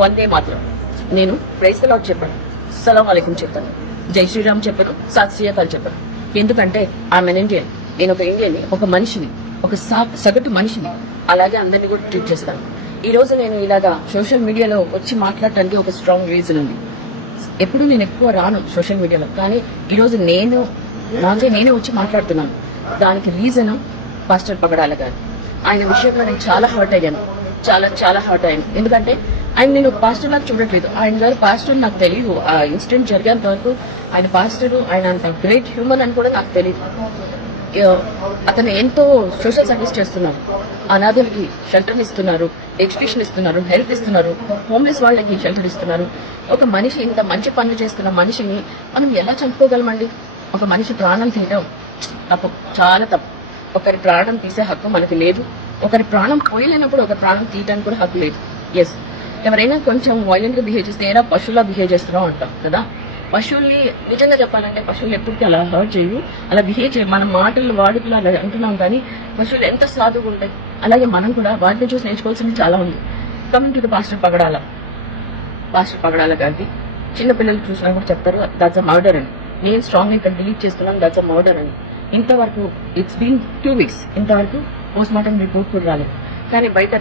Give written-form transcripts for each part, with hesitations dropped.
వందే మాత్రం. నేను praise the lord చెప్పాను, సలాం అలైకుం చెప్పాను, జై శ్రీరామ్ చెప్పాను, సత్ శ్రీ అకాల్ చెప్పాను. ఎందుకంటే ఆమె ఇండియన్, నేను ఒక ఇండియన్ని, ఒక మనిషిని, ఒక సగటు మనిషిని. అలాగే అందరినీ కూడా ట్రీట్ చేస్తాను. ఈ రోజు నేను ఇలాగా సోషల్ మీడియాలో వచ్చి మాట్లాడటానికి ఒక స్ట్రాంగ్ రీజన్ ఉంది. ఎప్పుడు నేను ఎక్కువ రాను సోషల్ మీడియాలో, కానీ ఈరోజు నేనే వచ్చి మాట్లాడుతున్నాను. దానికి రీజన్ పాస్టర్ పగడాల గారు. ఆయన విషయంలో నేను చాలా హర్ట్ అయ్యాను, చాలా హర్ట్ అయ్యాను. ఎందుకంటే ఆయన నేను పాస్టర్ లాగా చూడట్లేదు. ఆయన గారు పాస్టర్ నాకు తెలియదు. ఆ ఇన్సిడెంట్ జరిగేంత వరకు ఆయన పాస్టర్, ఆయన అంత గ్రేట్ హ్యూమన్ అని కూడా నాకు తెలియదు. అతను ఎంతో సోషల్ సర్వీస్ చేస్తున్నారు. అనాథలకి షెల్టర్ ఇస్తున్నారు, ఎడ్యుకేషన్ ఇస్తున్నారు, హెల్త్ ఇస్తున్నారు, హోమ్లెస్ వాళ్ళకి షెల్టర్ ఇస్తున్నారు. ఒక మనిషి ఇంత మంచి పనులు చేస్తున్న మనిషిని మనం ఎలా చంపుకోగలమండి? ఒక మనిషి ప్రాణం తీయడం తప్పు, చాలా తప్పు. ఒకరి ప్రాణం తీసే హక్కు మనకి లేదు. ఒకరి ప్రాణం పోయలేనప్పుడు ఒకరి ప్రాణం తీయడానికి కూడా హక్కు లేదు. ఎస్, ఎవరైనా కొంచెం వైలెంట్ గా బిహేవ్ చేస్తే ఏరా పశువులా బిహేవ్ చేస్తున్నాం అంటాం కదా. పశువుల్ని నిజంగా చెప్పాలంటే పశువులు ఎప్పటికీ అలా హర్ట్ చేయవు, అలా బిహేవ్ చేయ. మన మాటలు వాడుకలు అలా అంటున్నాం, కానీ పశువులు ఎంత సాధువుగా ఉంటాయి. అలాగే మనం కూడా వాటిని చూసి నేర్చుకోవాల్సింది చాలా ఉంది. కమింగ్ టు ద పాస్టర్ పగడాల గారికి చిన్నపిల్లలు చూసినా కూడా చెప్తారు దట్స్ అ మర్డర్ అని. నేను స్ట్రాంగ్ ఇక్కడ డిలీట్ చేస్తున్నాను, దట్స్ అ మర్డర్ అని. ఇంతవరకు ఇట్స్ బీన్ 2 weeks, ఇంతవరకు పోస్ట్ మార్టం రిపోర్ట్ కూడా రాలేదు. కానీ బయట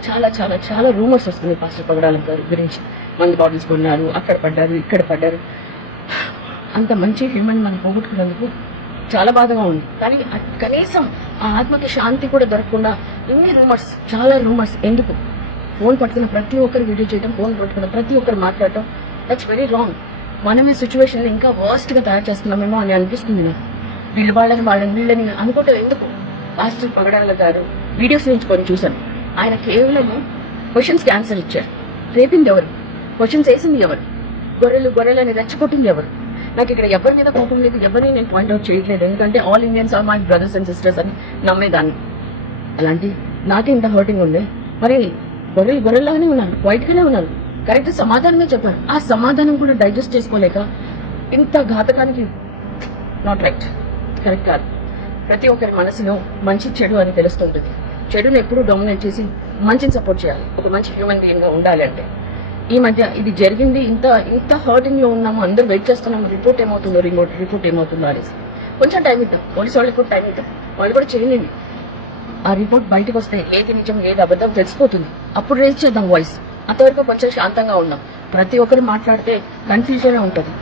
చాలా రూమర్స్ వస్తున్నాయి పాస్టర్ పగడాల గారి గురించి. మందు బాటిల్స్ కొన్నారు, అక్కడ పడ్డారు, ఇక్కడ పడ్డారు. అంత మంచి హ్యూమన్ మనం పోగొట్టుకున్నందుకు చాలా బాధగా ఉంది. కానీ కనీసం ఆ ఆత్మకి శాంతి కూడా దొరకకుండా ఇన్ని రూమర్స్, చాలా రూమర్స్. ఎందుకు? ఫోన్ పట్టుకున్న ప్రతి ఒక్కరు వీడియో చేయడం, ఫోన్ పట్టుకున్న ప్రతి ఒక్కరు మాట్లాడటం, దట్స్ వెరీ రాంగ్. మనమే సిచ్యువేషన్ ఇంకా వర్స్ట్ గా తయారు చేస్తున్నామేమో అని అనిపిస్తుంది నాకు. వీళ్ళని అనుకుంటే ఎందుకు? పాస్టర్ పగడాల గారు వీడియోస్ నేర్చుకొని చూశాను. ఆయన కేవలం క్వశ్చన్స్ కి ఆన్సర్ ఇచ్చారు. రేపింది ఎవరు? క్వశ్చన్స్ వేసింది ఎవరు? గొర్రెలని రెచ్చగొట్టింది ఎవరు? నాకు ఇక్కడ ఎవరి మీద కోపం లేదు, ఎవరిని నేను పాయింట్అవుట్ చేయట్లేదు. ఎందుకంటే all Indians are my brothers and sisters అని నమ్మేదాన్ని. అలాంటి నాకే ఇంత హర్టింగ్ ఉంది. మరి గొర్రెల్లాగానే ఉన్నారు, వైట్ గానే ఉన్నారు, కరెక్ట్ సమాధానమే చెప్పారు. ఆ సమాధానం కూడా డైజెస్ట్ చేసుకోలేక ఇంత ఘాతకానికి నాట్ రైట్, కరెక్ట్ కాదు. ప్రతి ఒక్కరి మనసులో మంచి చెడు అని తెలుస్తుంటుంది. చెడుని ఎప్పుడు డామినేట్ చేసి మంచిని సపోర్ట్ చేయాలి, ఒక మంచి హ్యూమన్ బీయింగ్ గా ఉండాలి. అంటే ఈ మధ్య ఇది జరిగింది, ఇంత హర్టింగ్ లో ఉన్నాము, అందరూ వెయిట్ చేస్తున్నాము రిపోర్ట్ ఏమవుతుందో అనేసి. కొంచెం టైం ఇద్దాం, పోలీసు వాళ్ళకి కూడా టైం ఇద్దాం, వాళ్ళు కూడా చేయండి. ఆ రిపోర్ట్ బయటకు వస్తే ఏది నిజం ఏది అబద్ధం తెలిసిపోతుంది. అప్పుడు రేజ్ చేద్దాం వాయిస్. అంతవరకు కొంచెం శాంతంగా ఉన్నాం. ప్రతి ఒక్కరు మాట్లాడితే కన్ఫ్యూజన్ ఉంటుంది.